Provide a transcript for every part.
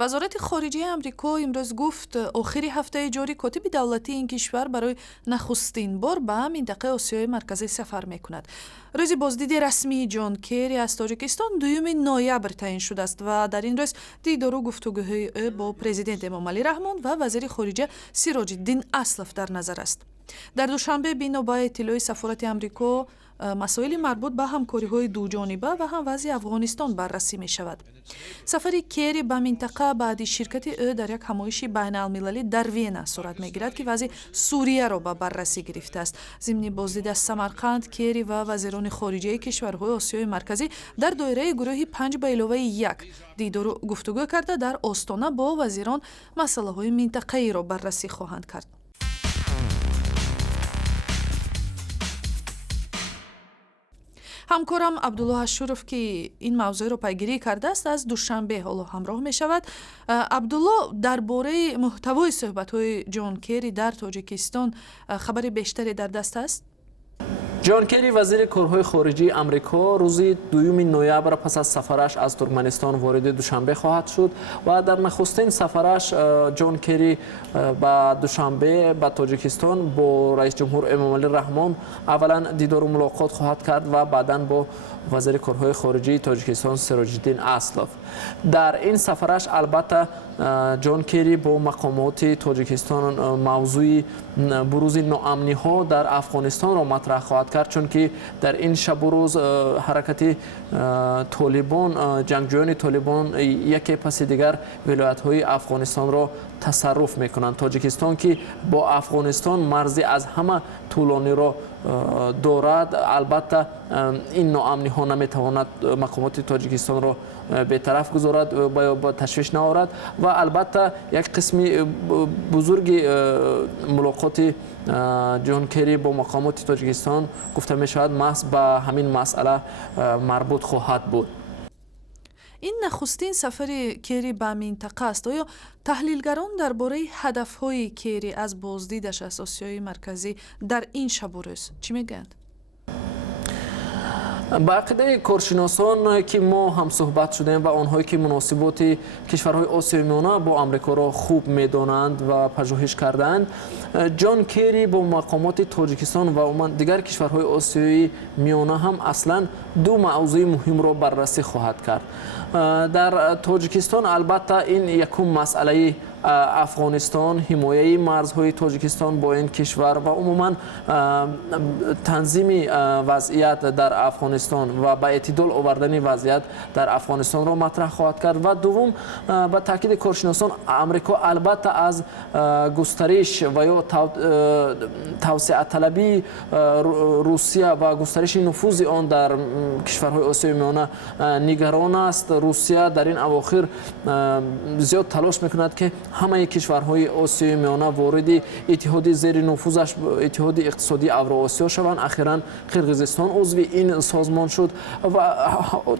وزارت خارجه آمریکا امروز گفت آخر هفته جاری کاتب دولتی این کشور برای نخستین بار به منطقه آسیای مرکزی سفر میکند. روز بازدید رسمی جان کری از تاجیکستان 2 نوامبر تعیین شده است و در این روز دیدار و گفتگوهای با پرزیدنت امامعلی رحمان و وزیر خارجه سیراج الدین اسلف در نظر است. در دوشنبه بنا به اطلاع سفارت آمریکا مسائل مربوط به همکاری‌های دوجانبه و هم وضع افغانستان بررسی می شود. سفر کری به منطقه بعد شرکت او در یک همایش بین المللی در وین صورت می گیرد که وضع سوریه را به بررسی گرفته است. ضمن بازدید از سمرقند، کری و وزیران خارجه کشورهای آسیای مرکزی در دایره گروه 5+1 دیدار و گفتگو کرده در آستانه با وزیران مسائل منطقه‌ای را بررسی خواهند کرد. همکارم عبدالله اشرف که این موضوع را پیگیری کرده است از دوشنبه حالا همراه می شود. عبدالله، درباره محتوای صحبت‌های جان کری در تاجیکستان خبر بیشتری در دست است؟ جان کری وزیر کارهای خارجه آمریکا روز 2 نوامبر پس از سفرش از ترکمنستان وارد دوشنبه خواهد شد و در نخستین سفرش جان کری به دوشنبه به تاجیکستان با رئیس جمهور امامعلی رحمان اولا دیدار و ملاقات خواهد کرد و بعداً با وزیر کارهای خارجه تاجیکستان سیراج الدین اسلف. در این سفرش البته جان کری با مقامات تاجیکستان موضوع بروز ناامنی‌ها در افغانستان را مطرح خواهد کرد، چون که در این شب و روز حرکت طالبان، جنگجویان طالبان یکی پس دیگر ولایت‌های افغانستان را تصرف میکنند. تاجیکستان که با افغانستان مرزی از همه طولانی را دارد، البته این ناامنی ها نمیتواند مقامات تاجیکستان را به طرف گذارد و با تشویش نآورد و البته یک قسمی بزرگ ملاقات جان کری با مقامات تاجیکستان گفته می شود محض به همین مسئله مربوط خواهد بود. این نخستین سفر کری به منطقه است. آیا تحلیلگران درباره هدف‌های کری از بازدیدش از آسیای مرکزی در این شب و روز چی میگویند؟ با عقیده کارشناسان که ما هم صحبت شدیم و آنهایی که مناسبات کشورهای آسیای میانه با آمریکا را خوب میدانند و پژوهش کردند، جان کری با مقامات تاجیکستان و عموما دیگر کشورهای آسیای میانه هم اصلا 2 موضوع مهم را بررسی خواهد کرد. در تاجیکستان البته این یکم مسئله افغانستان، حمایه مرزهای تاجیکستان با این کشور و عموما تنظیم وضعیت در افغانستان و به اعتدال آوردن وضعیت در افغانستان را مطرح خواهد کرد و دوم به تاکید کارشناسان آمریکا البته از گسترش و یا توسعه طلبی روسیه و گسترش نفوذ آن در کشورهای آسیای میانه نگران است. روسیه در این اواخر زیاد تلاش میکند که همه کشورهای آسیای میانه وارد اتحاد زیر نفوذش اتحاد اقتصادی اوراسیا شوند. اخیراً قرقیزستان عضو این سازمان شد و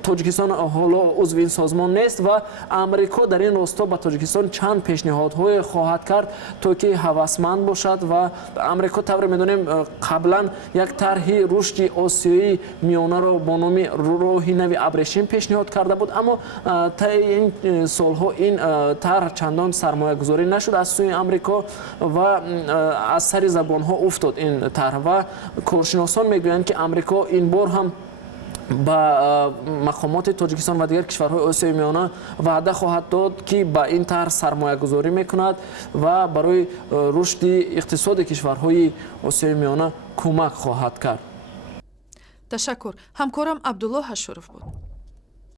تاجیکستان حالا عضو این سازمان نیست و آمریکا در این راستا به تاجیکستان چند پیشنهادهای خواهد کرد تا که هوسمند باشد و آمریکا طور میدونیم قبلا یک طرح رشد آسیایی میانه را با نام راه نو ابریشم پیشنهاد کرده بود، اما تا این سالها این طرح چندان سرمایه گذاری نشد از سوی آمریکا و از سر زبان ها افتاد این طرح و کارشناسان میگویند که آمریکا این بار هم با مقامات تاجیکستان و دیگر کشورهای آسیای میانه وعده خواهد داد که با این طرح سرمایه گذاری میکند و برای رشد اقتصاد کشورهای آسیای میانه کمک خواهد کرد. تشکر. همکارم عبدالله اشرف بود.